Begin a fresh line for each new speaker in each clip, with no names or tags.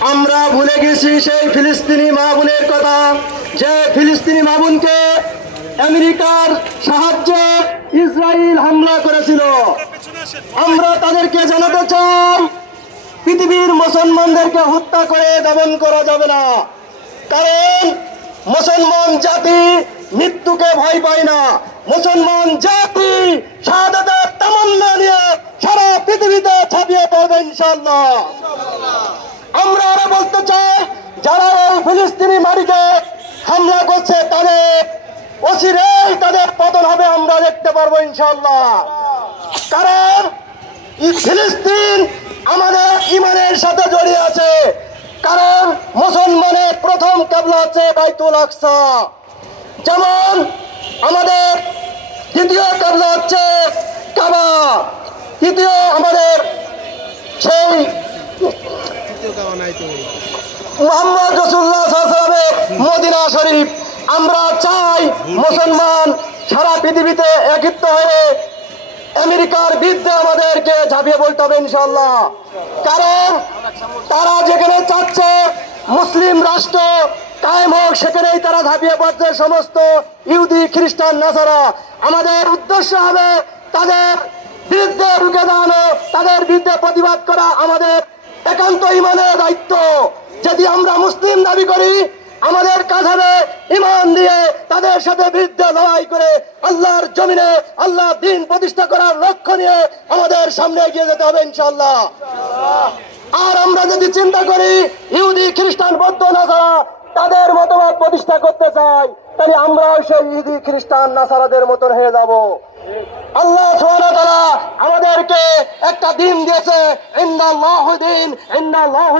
আমরা ভুলে গেছি সেই ফিলিস্তিনি মা বোনের কথা। যে ফিলিস্তিনি মা বোনকে আমেরিকার সাহায্যে ইসরায়েল হামলা করেছিল। আমরা তাদেরকে জানাতে চাই, পৃথিবীর মুসলমানদেরকে হত্যা করে দমন করা যাবে না। কারণ মুসলমান জাতি মৃত্যুকে ভয় পায় না। মুসলমান জাতি শাহাদাতের তামান্না নিয়ে সারা পৃথিবীতে ছাপিয়ে পড়বে ইনশাল্লাহ আমরা আরও বলতে চাই যারা এই ফিলিস্তিনি মারিকে হামলা করছে তাদের। অচিরেই তাদের পতন হবে, আমরা দেখতে পারব ইনশাল্লাহ কারণ ফিলিস্তিন আমাদের ইমানের সাথে জড়িয়ে আছে। কারণ মুসলমানের প্রথম কাবলা হচ্ছে বাইতুল আকসা। যেমন আমাদের দ্বিতীয় কাবলা হচ্ছে কাবা। তৃতীয় আমাদের সেই মোহাম্মদ রসুল্লাহ মদিনা শরীফ। আমরা চাই মুসলমান সারা পৃথিবীতে একত্র হয়ে আমেরিকার বিরুদ্ধে আমাদেরকে ঝাঁপিয়ে বলতে হবে ইনশাল্লাহ কারণ তারা যেখানে চাচ্ছে মুসলিম রাষ্ট্র কায়েম হোক, সেখানেই তারা ঝাঁপিয়ে পড়ছে সমস্ত ইহুদি, খ্রিস্টান, নাসারা। আমাদের উদ্দেশ্য হবে তাদের বিরুদ্ধে রুখে দাঁড়ানো, তাদের বিরুদ্ধে প্রতিবাদ করা আমাদের একান্ত ইমানের দায়িত্ব। যদি আমরা মুসলিম দাবি করি, আমাদের কাছে ইমান দিয়ে তাদের সাথে বিরুদ্ধে লড়াই করে আল্লাহর জমিনে আল্লাহ দিন প্রতিষ্ঠা করার লক্ষ্য নিয়ে আমাদের সামনে এগিয়ে যেতে হবে ইনশাল্লাহ আর আমরা যদি চিন্তা করি, ইহুদি, খ্রিস্টান, বৌদ্ধ, নাসারা তাদের মতবাদ প্রতিষ্ঠা করতে চাই, তাহলে আমরাও সেই ইহুদি, খ্রিস্টান, নাসারাদের মতন হয়ে যাব। আল্লাহ তাআলা আমাদেরকে একটা দিন দিয়েছে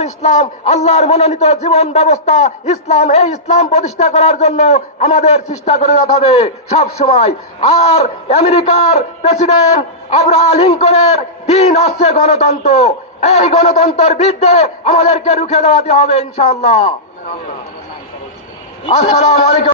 ইসলাম। আল্লাহর মনোনীত জীবন ব্যবস্থা, ইসলাম, এই ইসলাম প্রতিষ্ঠা করার জন্য আমাদের চেষ্টা করে যেতে হবে সব সময়। আর আমেরিকার প্রেসিডেন্ট আব্রাহা লিঙ্কনের দিন আসছে গণতন্ত্র। এই গণতন্ত্রের বিরুদ্ধে আমাদেরকে রুখে দাঁড়াতে হবে, ইনশাআল্লাহ। আসসালামু আলাইকুম।